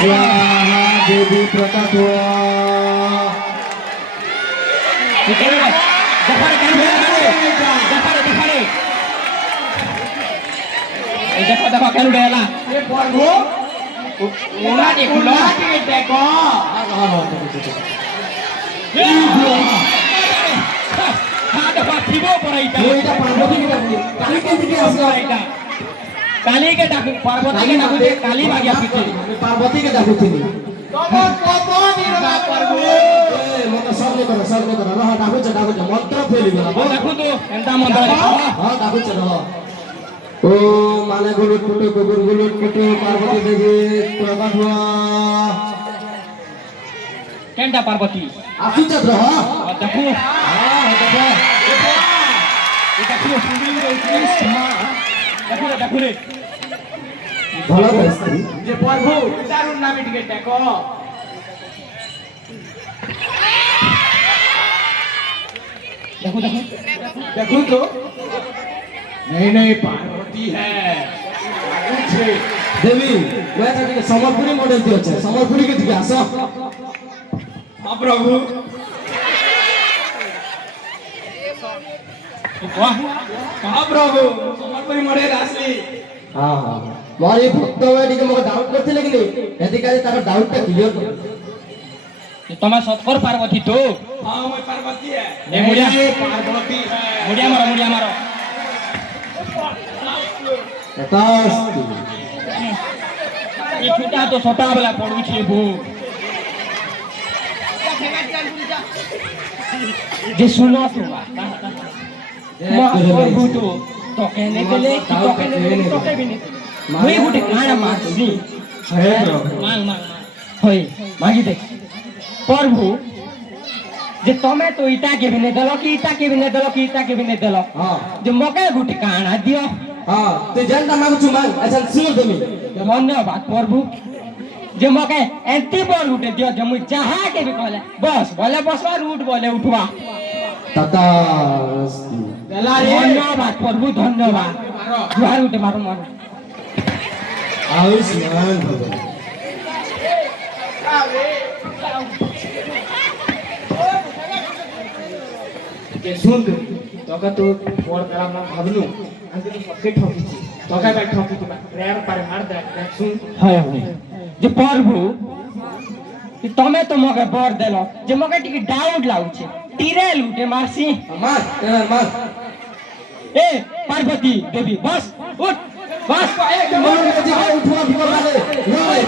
स्वाहा देवी प्रकट हुआ देखो देखो क्या उड़ेला ये प्रभु ओना देखलो कि देखो हां देखो थिबो पराइता ওইটা পার্বতী কে ডাকি কালী কে দিকে আসলো पराइता काली के डाकू पार्वती के डाकू काली भाग्या पीछे पार्वती के डाकुथिनी तब कब निरला प्रभु মতো সর্বে করো রহ ডাকুছে মন্ত্র ফেলি গলা ओ देखो तो एंता मंत्र হ্যাঁ ডাকুছে রহ ও মানে গুলো টুটু কুকুর গুলো টুটু পার্বতী দেবী প্রকট হুয়া केंटा पार्वती আসুছে রহ देखो হ্যাঁ দেখো देखो सुंदरी रे सीमा देखो रे ভালো স্ত্রী যে প্রভু তারুণ নামে টিকে দেখো देखो देखो देखो तो नहीं पार्वती है छे দেবী ওয়া থেকে সম্বলপুরি মডেল দিয়েছে সম্বলপুরি কে দিকে আসো हां प्रभु वाह हां प्रभु समर्पण मॉडल असली হ্যাঁ হ্যাঁ মোর এই ভক্ত ভাই টিকে মোক ডাউট করছিলে কি এদিকে তার ডাউটটা ক্লিয়ার করো तुम्हारा सतकर पार्वती तो हां मैं पार्वती है ए मुड़िया पार्वती है मुड़िया मारो তথাস্তু ये छोटा तो छोटा वाला पड़ू छे भू जे सुनो तो प्रभु तो कहने के लिए तो के भी नहीं वही गुटे काना मारसी হ্যাঁ প্রভু मांग होई मागी देख प्रभु जे तमे तो इटा के भी नहीं देलो कि इटा के भी नहीं देलो कि इटा के भी नहीं देलो হ্যাঁ जे मके गुटे काना दियो হ্যাঁ তুই জানতা মাগুছু মাগ আচ্ছা শুনো তুমি धन्यवाद प्रभु जे मके एंटी बॉल उठे दियो जे मुई जहा के भी कहले बस बोले बसवा रूट बोले उठवा তথাস্তু देला रे धन्यवाद प्रभु धन्यवाद जुहार उठे मारो मन আয়ুষ্মান ভব के सुन তোকে তো বড় কালাম না ভাবলু আজকে তো সবকে ঠকিছি তোকে ভাই ঠকিছি প্রেয়ার পারে মার দেখ শুন हाय हाय जे प्रभु कि तमे तो मके बर देलो जे मके टिके डाउट लाउछे टीरे लूटे मारसी মার এবার মার ए पार्वती देवी बस उठ बस মার মেজি উঠवा ভিতর লাগে লড়াই